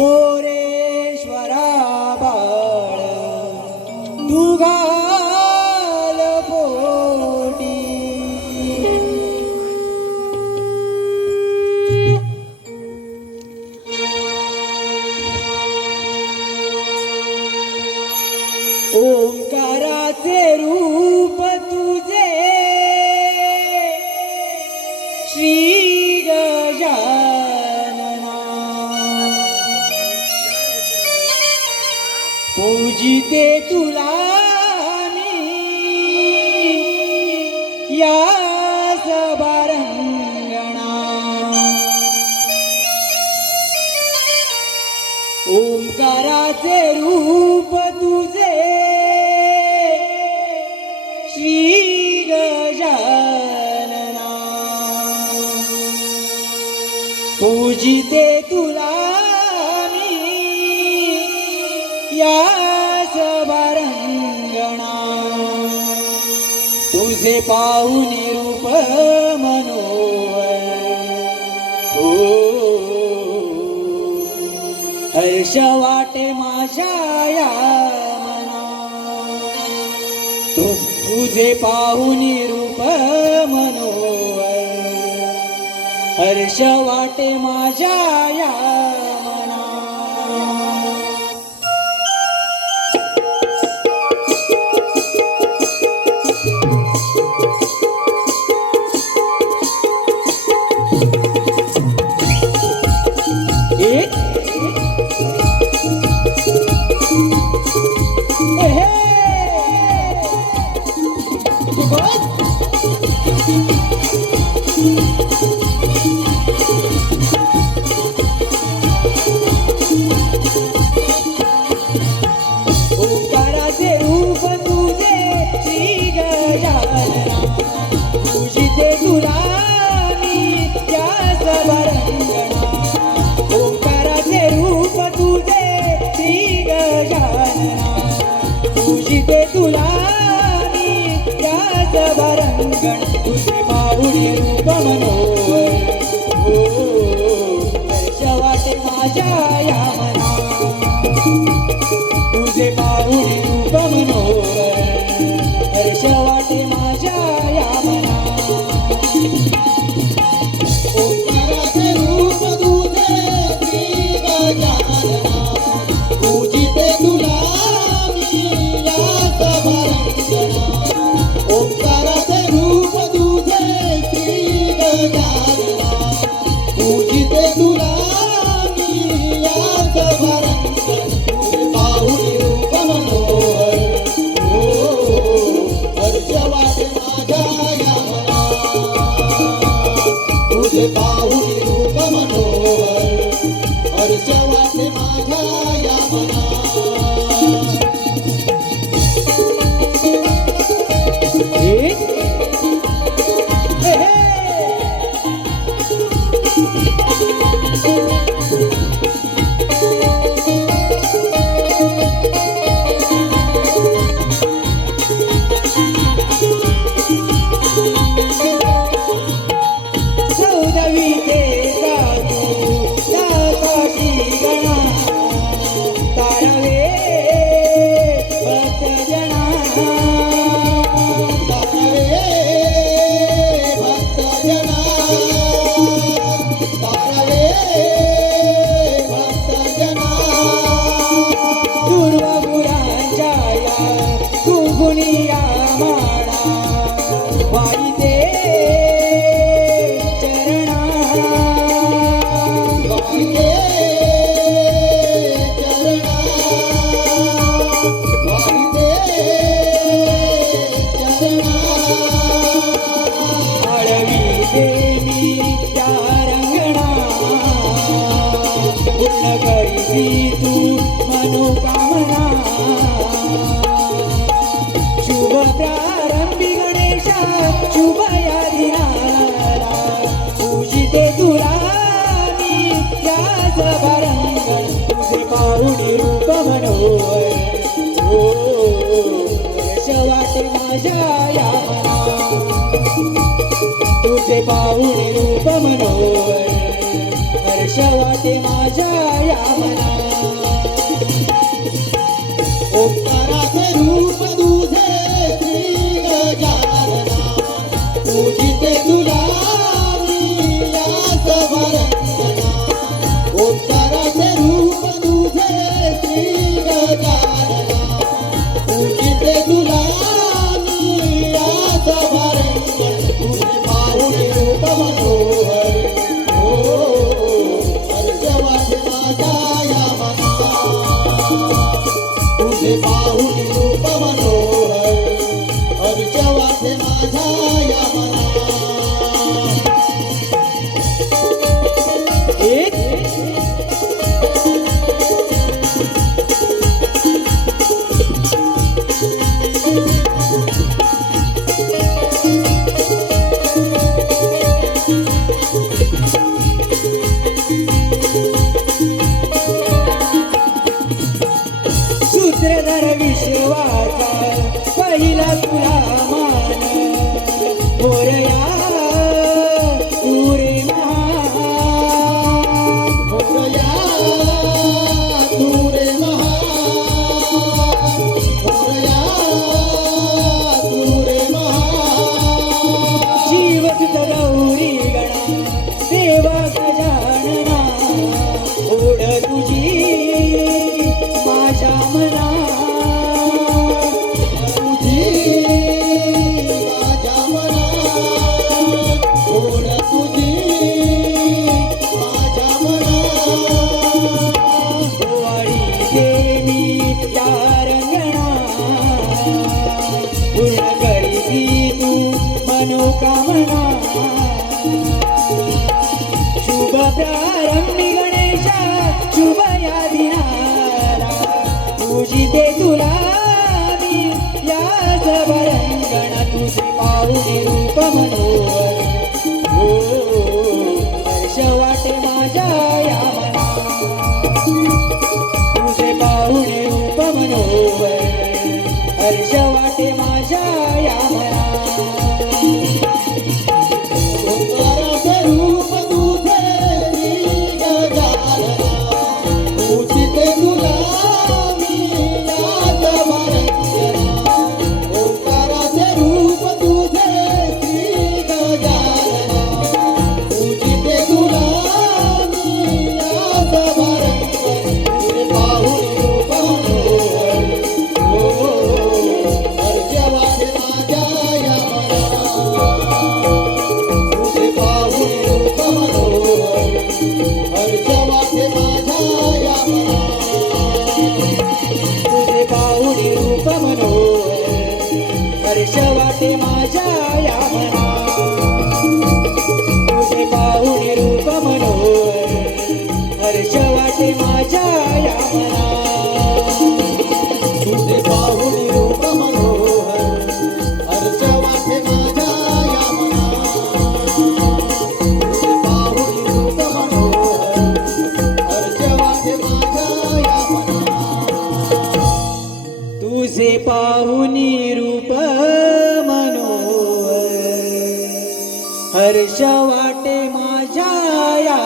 मोरेश्वरा बाळ तू घाल पोटी ओंकाराचे रूप तुझे श्री गजानना पूजिते तुला मी या सभारंगणा ओंकाराचे रूप तुझे श्री गजानना पूजिते तुला मी या सभारंगणा तुझे पाहुन रूप मनोहर हो हर्ष वाटे माझ्या या मना तुझे पाहुन रूप मनोहर हर्ष वाटे माझ्या या मना ओंकाराचे रूप तुझे श्री गजानना पूजिते तुला मी या सभारंगणा ओंकाराचे रूप तुझे श्री गजानना पूजिते तुला मी या सभारंगणा तुझे पाहुणे रूप मनोहर हो हर्ष वाटे माझ्या या मना तुझे पाहुणे रूप मनोहर हर्ष वाटे माझ्या या मना ओंकाराचे रूप तुझे श्री गजानना पूजिते तुला मी या सभारंगणा ओंकाराचे रूप तुझे श्री गजानना पूजिते तुला मी या सभारंगणा पाहुणे रूप मनोहर हो हर्ष वाटे माझ्या या मना तुझे पाहुणे रूप मनोहर हर्ष वाटे माझ्या या मना पूर्ण करीसी तू मनोकामना शुभ प्रारंभी गणेशा शुभ या दिनाला पूजिते तुला मी या सभारंगण तुझे पाहुणे रूप मनोहर हो हर्ष वाटे माझ्या या मना तुझे पाहुणे रूप मनोहर हर्ष वाटे माझ्या या मना ओंकाराचे रूप तुझे श्री गजानना पूजिते तुला मी याच भरंगण तुझे पाहुणे रूप मनोहर हो हर्ष वाटे माझ्या या मना तुझे पाहुणे रूप मनोहर हर्ष वाटे माझ्या या मना एक सूत्रधर विश्वाचा पहिला तुला मान मोरया तुरे महान मोरया तुरे महान मोरया तुरे महान जीवसुत गौरी गणा देवा गजानना ओढ तुझी माझ्या मना तुझी माझ्या मना ओढ तुझी माझ्या मना ओवाळी देवी या रंगणा पूर्ण करीती तू मनोकामना शुभ प्रारंभी गणेशा शुभ या दिनाला पूजिते तुला मी याच भरंगण तुझे पाहुणे रूप मनोहर हो हर्ष वाटे माझ्या या मना तुझे पाहुणे रूप मनोहर हर्ष वाटे माझ्या या मना ओंकाराचे रूप तुझे श्री गजानना पूजिते तुला मी याच भरंगना ओंकाराचे रूप तुझे श्री गजानना पूजिते तुला मी याच भरंगण तुझे पाहुणे रूप मनोहर हो हर्ष वाटे माझ्या या मना तुझे पाहुणे रूप मनोहर हर्ष वाटे माझ्या या मना तुझे पाहुणे रूप मनोहर हर्ष वाटे माझ्या या मना तुझे पाहुणे रूप मनोहर हर्ष वाटे माझ्या या मना तुझे पाहुणे रूप मनोहर हर्ष वाटे माझ्या या मना तुझे पाहुणे रूप मनोहर हर्ष वाटे माझ्या या मना तुझे पाहुनी रूप मनोहर हर्ष वाटे माझ्या या